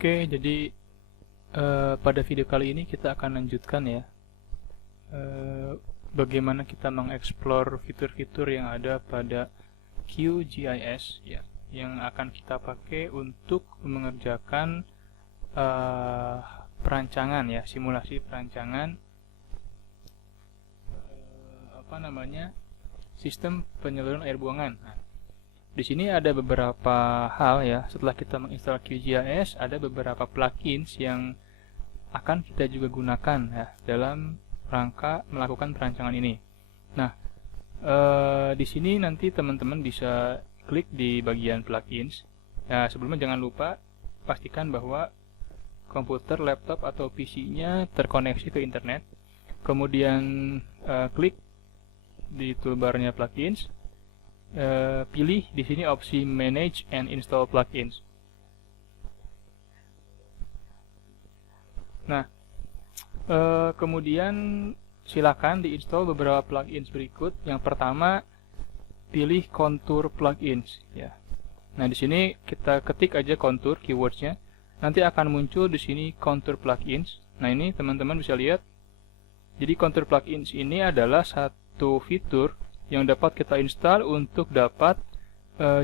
Oke, jadi pada video kali ini kita akan lanjutkan ya bagaimana kita mengeksplor fitur-fitur yang ada pada QGIS ya, yang akan kita pakai untuk mengerjakan perancangan ya, simulasi perancangan sistem penyaluran air buangan. Nah, di sini ada beberapa hal ya. Setelah kita menginstal QGIS, ada beberapa plugins yang akan kita juga gunakan ya dalam rangka melakukan perancangan ini. Nah, di sini nanti teman-teman bisa klik di bagian plugins. Nah, sebelumnya jangan lupa pastikan bahwa komputer, laptop atau PC-nya terkoneksi ke internet. Kemudian klik di toolbarnya plugins. Pilih di sini opsi Manage and Install Plugins. Nah, kemudian silakan diinstal beberapa plugins berikut. Yang pertama, pilih Contour Plugins ya. Nah, di sini kita ketik aja contour keywordsnya. Nanti akan muncul di sini Contour Plugins. Nah, ini teman-teman bisa lihat. Jadi Contour Plugins ini adalah satu fitur yang dapat kita install untuk dapat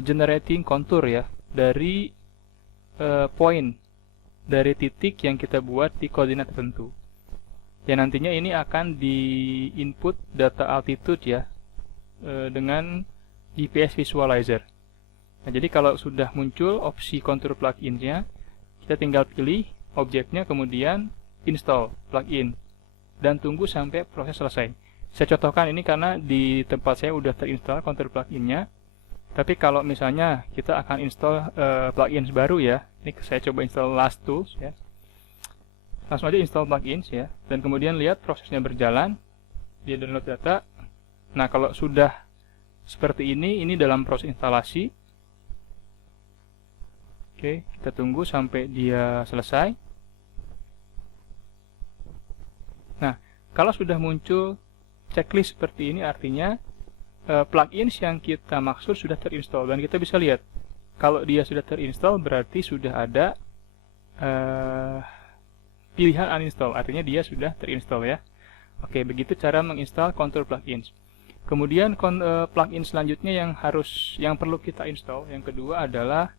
generating contour ya dari point, dari titik yang kita buat di koordinat tertentu. Ya, nantinya ini akan di input data altitude ya dengan GPS visualizer. Nah, jadi kalau sudah muncul opsi contour pluginsnya, kita tinggal pilih objeknya, kemudian install plugin dan tunggu sampai proses selesai. Saya contohkan ini karena di tempat saya udah terinstall contour pluginnya. Tapi kalau misalnya kita akan install plugins baru ya, ini saya coba install Last Tools ya. Langsung aja install plugins ya, dan kemudian lihat prosesnya berjalan, dia download data. Nah, kalau sudah seperti ini dalam proses instalasi. Oke, kita tunggu sampai dia selesai. Nah, kalau sudah muncul checklist seperti ini, artinya plugins yang kita maksud sudah terinstall, dan kita bisa lihat kalau dia sudah terinstall berarti sudah ada pilihan uninstall, artinya dia sudah terinstall ya. Oke, begitu cara menginstal contour plugins. Kemudian plugin selanjutnya yang perlu kita install, yang kedua adalah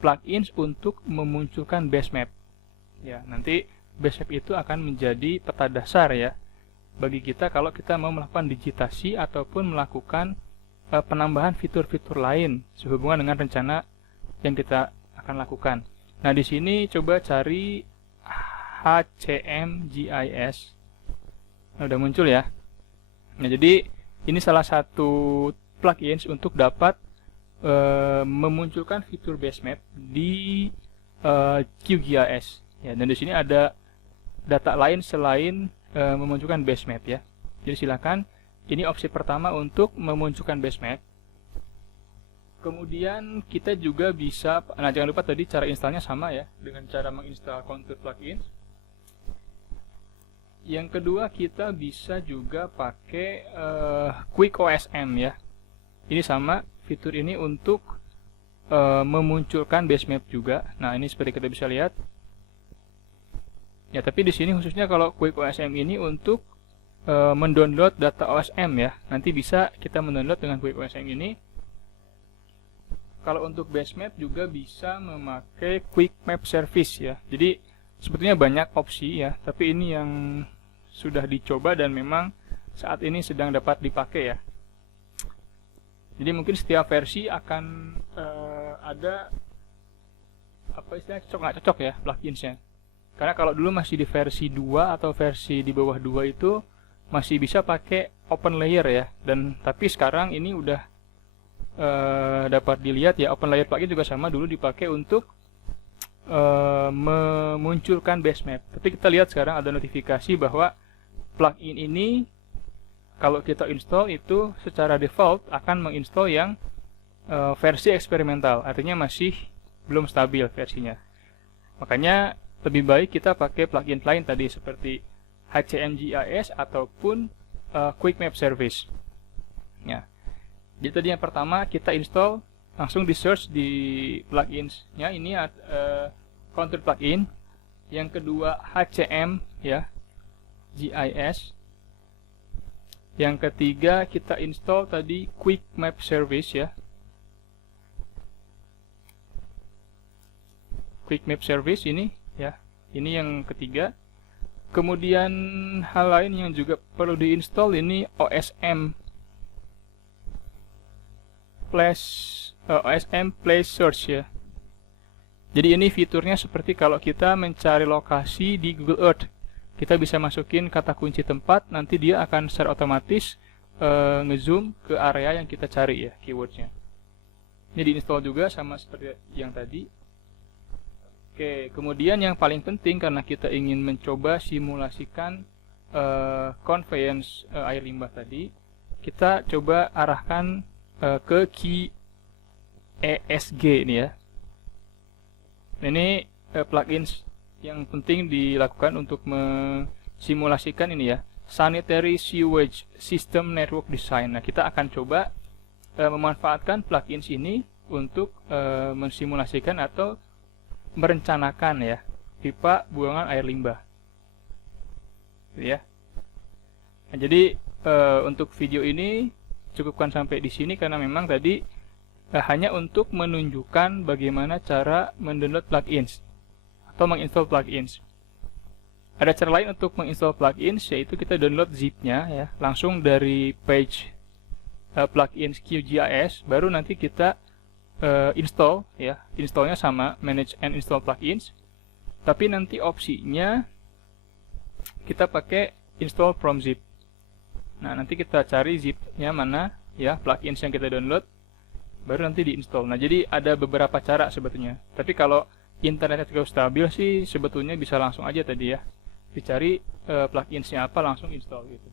plugins untuk memunculkan base map. Ya, nanti base map itu akan menjadi peta dasar ya bagi kita kalau kita mau melakukan digitasi ataupun melakukan penambahan fitur-fitur lain sehubungan dengan rencana yang kita akan lakukan. Nah, di sini coba cari HCMGIS. Nah, udah muncul ya. Nah, jadi ini salah satu plugins untuk dapat memunculkan fitur base map di QGIS. Ya, dan di sini ada data lain selain memunculkan base map ya. Jadi silakan, ini opsi pertama untuk memunculkan base map. Kemudian kita juga bisa, nah jangan lupa tadi cara installnya sama ya dengan cara menginstal contour plugins. Yang kedua, kita bisa juga pakai Quick OSM ya. Ini sama, fitur ini untuk memunculkan base map juga. Nah, ini seperti kita bisa lihat. Ya, tapi di sini khususnya kalau Quick OSM ini untuk mendownload data OSM ya. Nanti bisa kita mendownload dengan Quick OSM ini. Kalau untuk base map juga bisa memakai Quick Map Service ya. Jadi sebetulnya banyak opsi ya, tapi ini yang sudah dicoba dan memang saat ini sedang dapat dipakai ya. Jadi mungkin setiap versi akan ada apa istilahnya cocok nggak cocok ya pluginsnya. Karena kalau dulu masih di versi 2 atau versi di bawah 2 itu masih bisa pakai open layer ya. Dan tapi sekarang ini udah dapat dilihat ya, open layer plugin juga sama dulu dipakai untuk memunculkan base map. Tapi kita lihat sekarang ada notifikasi bahwa plugin ini kalau kita install itu secara default akan menginstall yang versi eksperimental, artinya masih belum stabil versinya. Makanya lebih baik kita pakai plugin lain tadi seperti HCMGIS ataupun Quick Map Service. Ya. Jadi tadi yang pertama kita install, langsung di search di pluginsnya ini Contour plugin. Yang kedua HCM ya, GIS. Yang ketiga kita install tadi Quick Map Service ya. Quick Map Service ini ya. Ini yang ketiga. Kemudian hal lain yang juga perlu diinstal ini OSM Place Search ya. Jadi ini fiturnya seperti kalau kita mencari lokasi di Google Earth. Kita bisa masukin kata kunci tempat, nanti dia akan secara otomatis ngezoom ke area yang kita cari ya, keywordnya. Ini diinstal juga sama seperti yang tadi. Oke, kemudian yang paling penting karena kita ingin mencoba simulasikan conveyance air limbah tadi, kita coba arahkan ke key ESG ini ya. Ini plugins yang penting dilakukan untuk mensimulasikan ini ya, Sanitary Sewage System Network Design. Nah, kita akan coba memanfaatkan plugins ini untuk mensimulasikan atau merencanakan ya pipa buangan air limbah. Ya. Nah, jadi untuk video ini cukupkan sampai di sini karena memang tadi hanya untuk menunjukkan bagaimana cara mendownload plugins atau menginstall plugins. Ada cara lain untuk menginstall plugins, yaitu kita download zip-nya ya, langsung dari page plugins QGIS, baru nanti kita install ya. Installnya sama manage and install plugins, tapi nanti opsinya kita pakai install from zip. Nah, nanti kita cari zip-nya mana ya, plugins yang kita download, baru nanti diinstal. Nah, jadi ada beberapa cara sebetulnya. Tapi kalau internetnya cukup stabil sih, sebetulnya bisa langsung aja tadi ya. Dicari pluginsnya apa, langsung install gitu.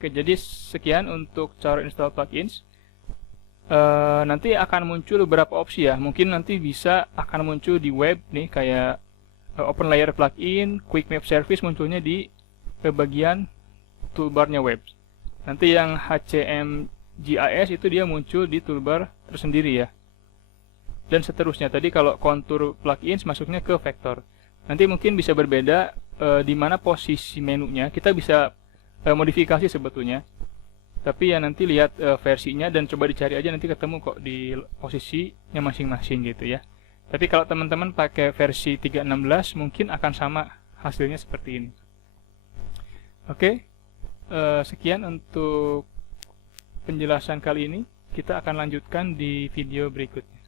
Oke, jadi sekian untuk cara install plugins. Nanti akan muncul beberapa opsi ya. Mungkin nanti bisa akan muncul di web nih, kayak Open Layer Plugin, Quick Map Service munculnya di bagian toolbarnya web. Nanti yang HCM GIS itu dia muncul di toolbar tersendiri ya. Dan seterusnya. Tadi kalau kontur plugins masuknya ke vektor. Nanti mungkin bisa berbeda di mana posisi menunya. Kita bisa modifikasi sebetulnya. Tapi ya nanti lihat versinya dan coba dicari aja, nanti ketemu kok di posisinya masing-masing gitu ya. Tapi kalau teman-teman pakai versi 3.16 mungkin akan sama hasilnya seperti ini. Oke. Sekian untuk penjelasan kali ini. Kita akan lanjutkan di video berikutnya.